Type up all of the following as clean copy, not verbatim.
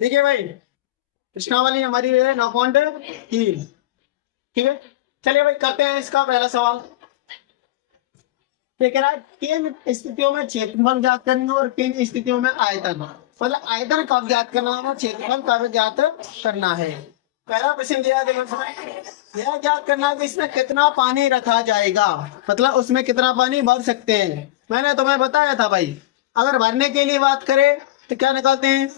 ठीक है भाई, प्रश्नावली हमारी है 9.3। ठीक है, चलिए भाई करते हैं इसका पहला सवाल। क्या कह रहा है, किन स्थितियों में क्षेत्रफल ज्ञात करना और किन स्थितियों में आयतन, मतलब आयतन कब ज्ञात करना है, क्षेत्रफल कब ज्ञात करना है। पहला प्रश्न दिया है, यह ज्ञात करना है कि इसमें कितना पानी रखा जाएगा, मतलब उसमें कितना पानी भर सकते हैं। मैंने तुम्हें बताया था भाई, अगर भरने के लिए बात करें तो क्या निकालते हैं,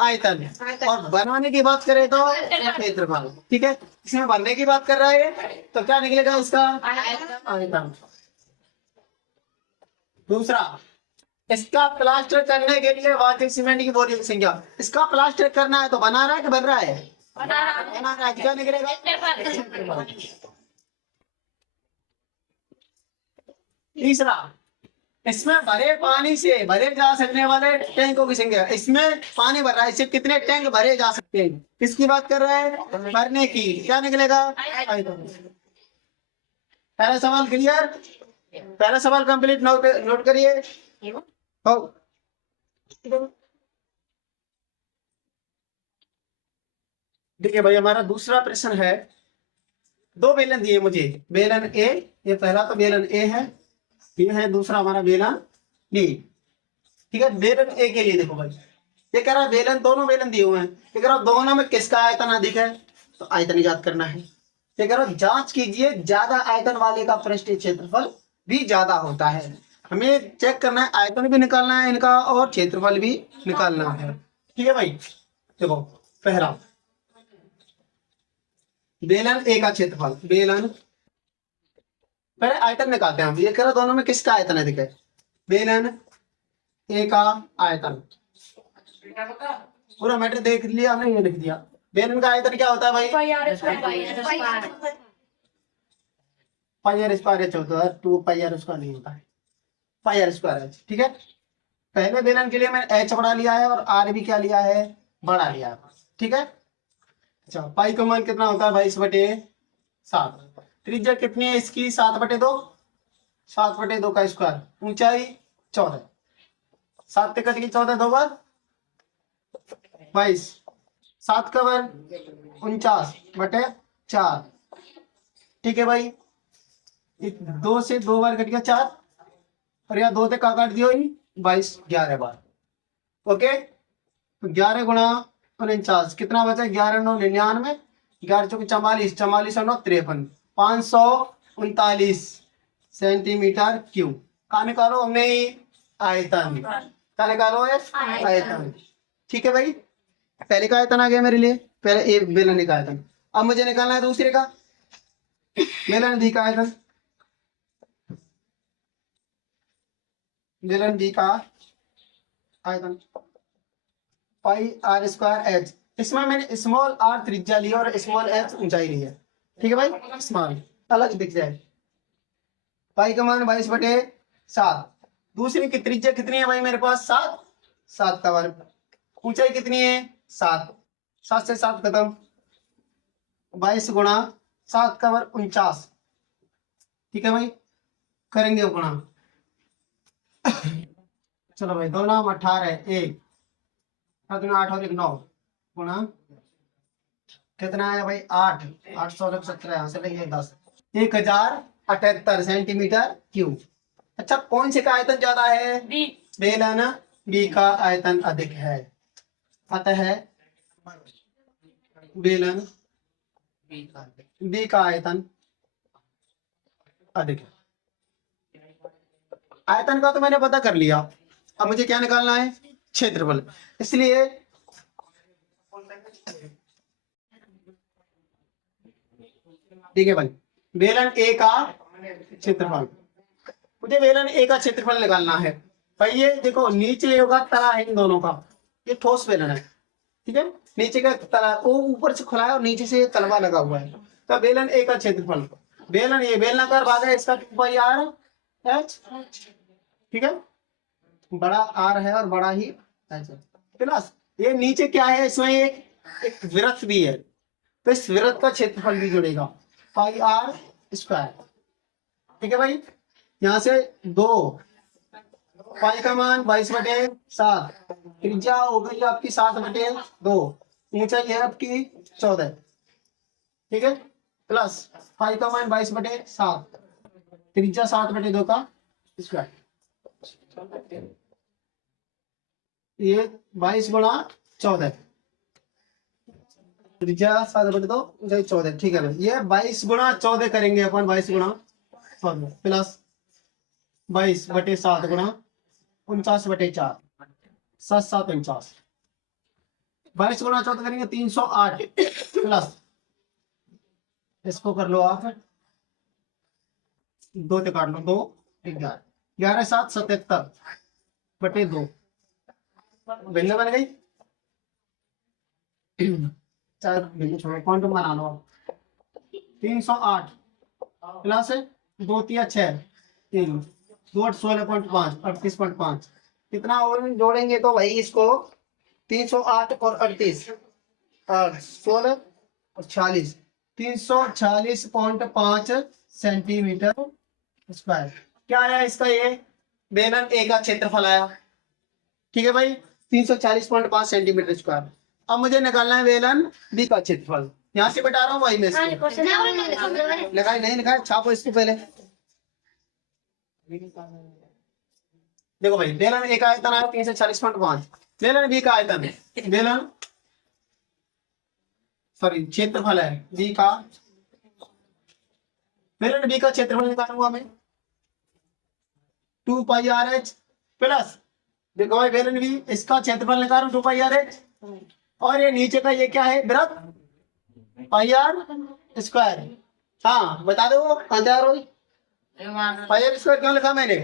आयतन, और बनाने की बात करें तो क्षेत्रफल। ठीक है, इसमें भरने की बात कर रहा है तो क्या निकलेगा इसका, आयतन। दूसरा, इसका प्लास्टर करने के लिए वार्षिक सीमेंट की बोरी की संख्या। इसका प्लास्टर करना है तो बना रहा है कि बन रहा है, बना रहा है, क्या निकलेगा। तीसरा, इसमें भरे पानी से भरे जा सकने वाले टैंकों की संख्या। इसमें पानी भर रहा है, इससे कितने टैंक भरे जा सकते हैं, किसकी बात कर रहा है, भरने की, क्या निकलेगा, पहला सवाल क्लियर, पहला सवाल कंप्लीट, नोट करिए। हो ठीक है भाई, हमारा दूसरा प्रश्न है, दो बेलन दिए मुझे, बेलन ए, ये पहला तो बेलन ए है, ये है दूसरा हमारा बेलन बी। ठीक है, बेलन ए के लिए देखो भाई, ये कह रहा है बेलन, दोनों बेलन दिए हुए हैं, ये कह रहा दोनों में किसका आयतन अधिक है, तो आयतन याद करना है। ये कह रहा जांच कीजिए, ज्यादा आयतन वाले का पृष्ठीय क्षेत्रफल भी ज्यादा होता है। हमें चेक करना है, आयतन भी निकालना है इनका और क्षेत्रफल भी निकालना है। ठीक है भाई, देखो पहला बेलन ए का क्षेत्रफल, बेलन, पहले आयतन निकालते हैं हम। ये कह रहा दोनों में किसका आयतन अधिक है, बेलन ए का आयतन, पूरा मैटर देख लिया हमने, ये लिख दिया। बेलन का आयतन क्या होता है भाई, पाई आर स्क्वायर एच होता है, 2 पाई आर स्क्वायर नहीं होता है, पाई आर स्क्वायर एच। ठीक है, पहले बेलन के लिए मैंने एच बड़ा लिया है और आर भी क्या लिया है, बड़ा लिया है। ठीक है, अच्छा पाई का मान कितना होता है, 22/7। त्रिज्या कितनी है इसकी, 7/2, 7/2 का स्क्वायर, ऊंचाई 14, 7 से कट गई 14, 2 बार 22, 7 का वर्ग 49/4। ठीक है भाई, 2 से 2 बार कट गया 4, और यहाँ 2 से का काट दियो 22, 11 बार। ओके, तो 11 गुणा 49 कितना बचा, 11 9 99, 11 चौके 44, 44 और 9 53, 539 सेंटीमीटर क्यूब का निकालो हमने आयतन, का निकालो आयतन। ठीक है भाई, पहले का आयतन आ गया मेरे लिए, पहले ए बेलन का आयतन। अब मुझे निकालना है दूसरे का, बेलन बी का आयतन, बेलन बी का आयतन, पाई आर स्क्वायर एच। इसमें मैंने स्मॉल आर त्रिज्या लिया और स्मॉल एच ऊंचाई ली है। ठीक है भाई, स्मॉल अलग दिख जाए। पाई का मान 22/7, दूसरी की त्रिज्या कितनी है भाई मेरे पास, 7, 7 का वर्ग, ऊंचाई कितनी है 7, 7 से 7 खत्म, 22 गुणा 7 का वर्ग 49। ठीक है भाई, करेंगे गुणा, चलो भाई 2 नाम 18, 1 8 और 1 9 गुणा कितना है भाई 8, 817, यहाँ से लेंगे 10, 1078 सेंटीमीटर क्यूब। अच्छा, कौन से का आयतन ज्यादा है, बेलन बी का आयतन अधिक है, अतः बेलन बी का आयतन अधिक है। आयतन का तो मैंने पता कर लिया, अब मुझे क्या निकालना है, क्षेत्रफल। इसलिए ठीक है भाई, बेलन ए का क्षेत्रफल, मुझे बेलन ए का क्षेत्रफल निकालना है भाई। ये देखो नीचे होगा तला है इन दोनों का, ये ठोस बेलन है। ठीक है, नीचे का तला वो ऊपर से खुला है और नीचे से तलवा लगा हुआ है, तो बेलन ए का क्षेत्रफल, बेलन ए बेलनाकार भाग है इसका 2πr/h। ठीक है, बड़ा आर है और बड़ा ही प्लस ये नीचे क्या है, इसमें एक वृत्त भी है, तो इस वृत्त का क्षेत्रफल भी जुड़ेगा, πr²। ठीक है भाई। यहाँ से 2, पाई का मान 22/7, त्रिज्या हो गई आपकी 7/2, ऊंचाई है आपकी 14, ठीक है। प्लस पाई का मान 22/7, त्रिज्या 7/2 का स्क्वायर, ये 22 × 14, त्रिज्या 7/2, ऊंचाई 14, ठीक है भाई। ये 22 × 14 करेंगे अपन, 22 × 14 प्लस 22/7 × 49/4, 7×7 = 49, 22 × 14 करेंगे 308, प्लस इसको कर लो आप, 2 से काट लो, 2 11, 11×7 = 77/2, वैल्यू बन गई। चार वैल्यू छोड़ो, पॉइंट बना लो आप। 308 प्लस 2 × 6 3, 2 × 8 16.5, 38.5, कितना और जोड़ेंगे तो भाई इसको 308 और 38 और 16 और 46, 346.5 सेंटीमीटर स्क्वायर। क्या आया इसका? ये बेलन ए का क्षेत्रफल आया, ठीक है भाई, 340.5 सेंटीमीटर स्क्वायर। अब मुझे निकालना है बेलन बी का क्षेत्रफल। यहाँ से बता रहा हूँ भाई मैं इसको, लिखाई नहीं लिखा है, छापो इसको पहले। देखो भाई, बेलन ए का आयतन है 340.5, बेलन बी का आयतन है, बेलन सॉरी क्षेत्रफल है बी का, बेलन बी का क्षेत्रफल निकालूंगा मैं 2πRh प्लस, देखो भाई बेलन बी इसका क्षेत्रफल निकालू 2πRh, और ये नीचे का ये क्या है वृत्त, πr²। हाँ बता दो अंदार हो, πr² क्यों लिखा मैंने?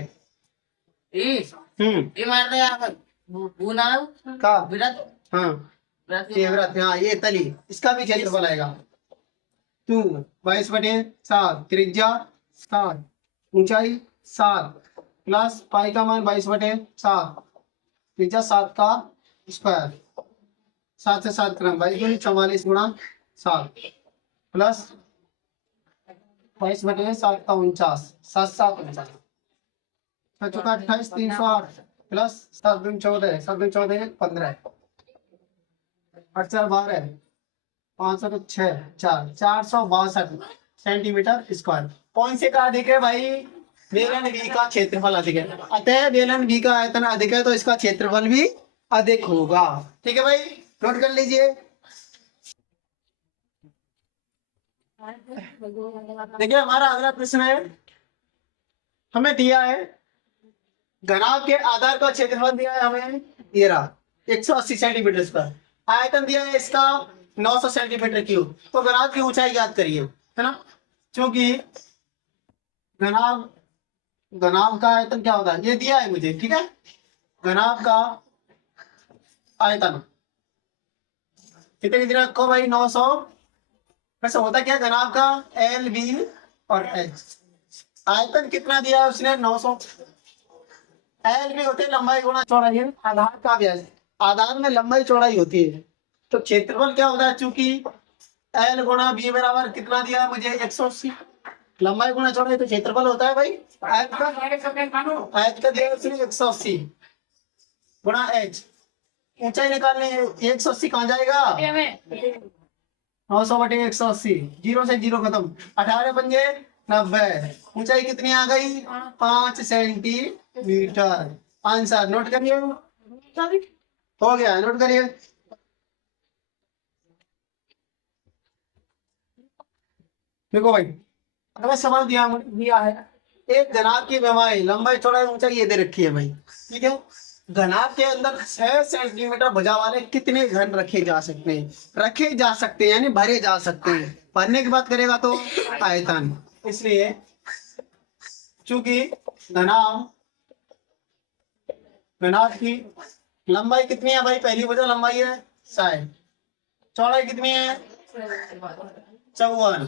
का हाँ ये वृत्त, हाँ ये तली, इसका भी क्षेत्रफल आएगा 22/7, त्रिज्या 7, ऊंचाई 7, प्लस पाई का मान 22/7, त्रिज्या 7 का स्क्वायर, 7 से 7 क्रम 44 × 7 प्लस 22/7 का 49, 7×7 = 49, 28 308 प्लस 7×14, 7×14 15, 8×4 12, 5×6 4, 462 सेंटीमीटर स्क्वायर। कौन से का अधिक है भाई? बेलन बी का क्षेत्रफल अधिक है, अतः बेलन बी का आयतन अधिक है तो इसका क्षेत्रफल भी अधिक होगा, ठीक है भाई, नोट कर लीजिए। देखिए हमारा अगला प्रश्न है, हमें दिया है घनाभ के आधार का क्षेत्रफल दिया है हमें, ये रहा 180 सेंटीमीटर स्क्वायर, आयतन दिया है इसका 900 सेंटीमीटर क्यूब, तो घनाभ की ऊंचाई याद करिए, है ना, क्योंकि घनाभ का आयतन क्या होता है ये दिया है मुझे, ठीक है। घनाभ का आयतन कितने दिन रखो भाई 900, वैसे होता क्या घनाभ का एल बी और एच, आयतन कितना दिया है उसने 900, एल बी होते लंबाई गुणा चौड़ाई, आधार का व्यास, आधार में लंबाई चौड़ाई होती है, तो क्षेत्रफल क्या होता है, चूंकि एल गुणा बी बराबर कितना दिया है मुझे 180, लंबाई गुणा चौड़ाई तो क्षेत्रफल होता है भाई, आयत का दिया है उसने 180 गुणा एच, ऊंचाई निकालने 180 कहाँ जाएगा 900/180, 0 से 0 खत्म, 18×5 = 90, ऊंचाई कितनी आ गई 5 सेंटीमीटर। आंसर नोट करिए, हो गया, नोट करिए। देखो भाई अगला सवाल दिया है, एक घनाभ की व्यवहार लंबाई चौड़ाई ऊंचाई ये दे रखी है भाई, ठीक है। घनाभ के अंदर 6 सेंटीमीटर भुजा वाले कितने घन रखे जा सकते हैं, यानी भरे जा सकते हैं, भरने की बात करेगा तो आयतन, इसलिए चूंकि घनाभ की लंबाई कितनी है भाई, पहली वजह लंबाई है 60, चौड़ाई कितनी है 54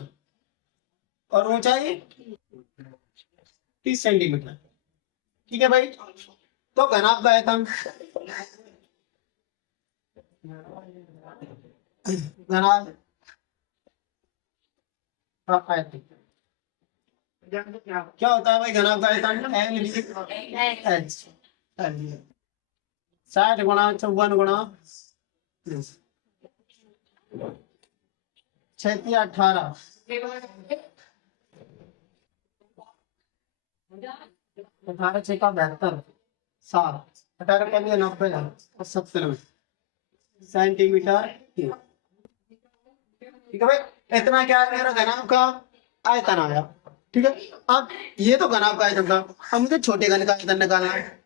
और ऊंचाई 30 सेंटीमीटर, ठीक है भाई। तो घनाभ का आयतन, घनाभ का आयतन क्या होता है भाई घनाभ का आयतन? एच 60 गुणा 54 गुणा 6 18 18 6 का 72 7 18 का लिए 90 और 70 सेंटीमीटर क्यूब। ठीक है भाई, इतना क्या है मेरा घनाभ का आयतन आया। ठीक है, अब ये तो घनाभ का आयतन था, अब मुझे छोटे घन का आयतन निकालना है।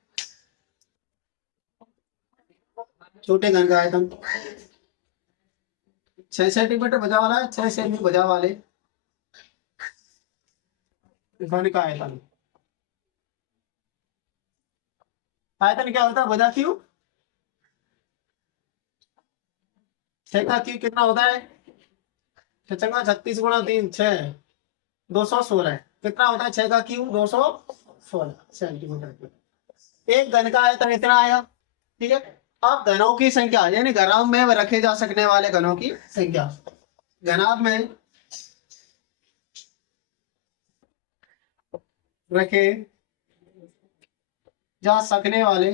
छोटे घन का आयतन 6 सेंटीमीटर बचा वाला है, 6 सेंटीमीटर बचा वाले घन का आयतन। आयतन क्या होता है? बजा क्यूब 6 का क्यूब कितना होता है? 6 36 गुणा 3 6 216 कितना होता है? 6 का क्यूब 216 सेंटीमीटर। एक घन का आयतन इतना आया। ठीक है, अब घनों की संख्या यानी घनाभ में रखे जा सकने वाले घनों की संख्या, घनाभ में रखे जा सकने वाले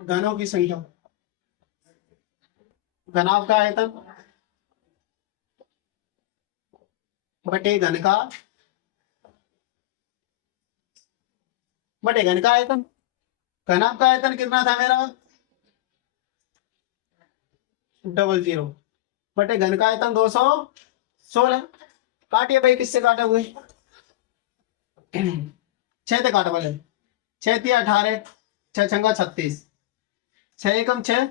घनों की संख्या, घनाभ का आयतन बटे घन का आयतन। घनाभ का आयतन कितना था मेरा? 00 बटे घन का आयतन 216। काटिए भाई, किससे काटे हुए? 6 से काट वाले 6 3 18 6 छंगा 36 6 एकम 6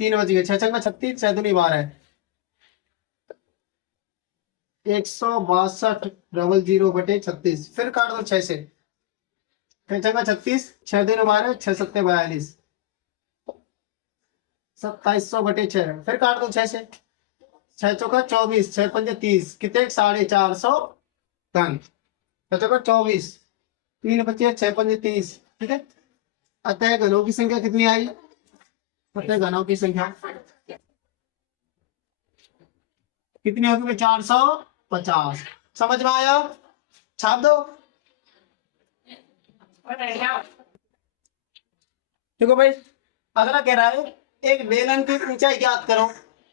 3 बज गए 6 छंगा 36 6 दूनी 12 162 बटे 36। फिर काट दो 6 से 6 छंगा 36 6 दूनी 12 6 सत्ते 42 2700 बटे 6। फिर काट दो 6 से 6 चौका 24 6 पंजे 30 कितने? 450 घन। 6 चौका 24 3 बचे 6 पंजे 30। ठीक है, अतः घनों की संख्या कितनी आई? अतः घनों की संख्या कितनी होगी? 450। समझ में आया? छाप दो। देखो भाई, अगला कह रहा है एक बेलन की ऊंचाई ज्ञात करो।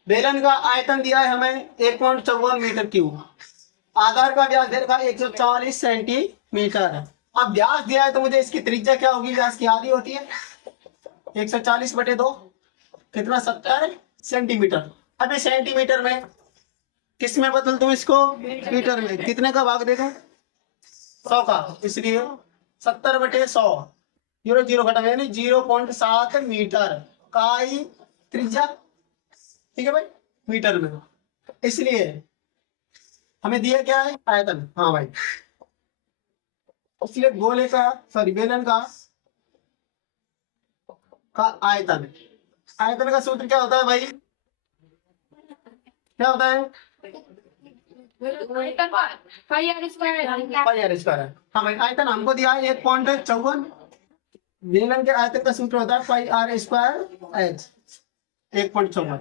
बेलन का आयतन दिया है हमें 1.54 मीटर क्यूब, आधार का व्यास दे रखा 140 सेंटीमीटर। अब व्यास दिया है तो मुझे इसकी त्रिज्या क्या होगी? व्यास की आधी होती है 140 बटे 2 कितना? 70 सेंटीमीटर। अब ये सेंटीमीटर में किस में बदल दूं इसको? मीटर में। कितने का भाग देगा? 100 का, इसलिए 70 बटे 100 0 0 घटा यानी 0.7 मीटर का ही त्रिज्या। ठीक है भाई, मीटर में, इसलिए हमें दिया क्या है? आयतन। हाँ भाई, इसलिए गोले का बेलन का आयतन, आयतन का सूत्र क्या होता है भाई? क्या होता है? पाई आर स्क्वायर। हाँ भाई, आयतन हमको दिया है 1.54। बेलन के आयतन का सूत्र होता है पाई आर स्क्वायर एच 1.54।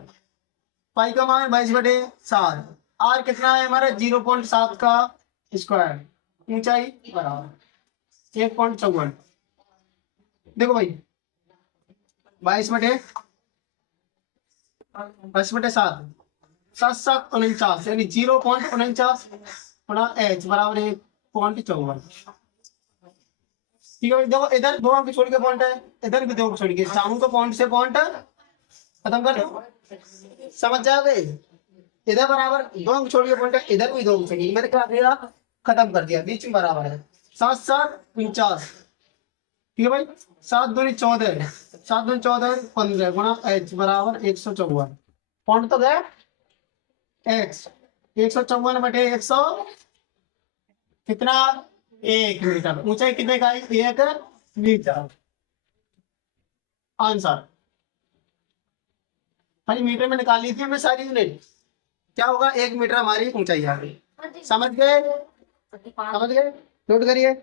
पाई का मान 22/7। आर कितना है हमारा? 0.7 का स्क्वायर। ऊंचाई बराबर 1.54। देखो भाई 22/7 7 7 49 यानी 0.49 गुणा एच बराबर 1.54। ठीक है भाई, देखो इधर 2 अंक छोड़ के पॉइंट है, इधर भी 2 अंक छोड़ के, चाहूं तो पॉइंट से पॉइंट खत्म कर दो। समझ जाओगे? इधर बराबर 2 अंक छोड़ के पॉइंट है, इधर भी 2 अंक छोड़िए, मैंने क्या किया? खत्म कर दिया, बीच में बराबर है 7 7 49। ठीक है भाई, 7 दूनी 14 7 दूनी 14 15 गुणा एच बराबर 154। पॉइंट तो गया एक्स 154 बटे 100 कितना? 1 मीटर। ऊंचाई कितने का? 1 मीटर। आंसर भाई मीटर में निकाल ली थी हमने सारी यूनिट। क्या होगा? 1 मीटर हमारी ऊंचाई आ गई। समझ गए? नोट करिए।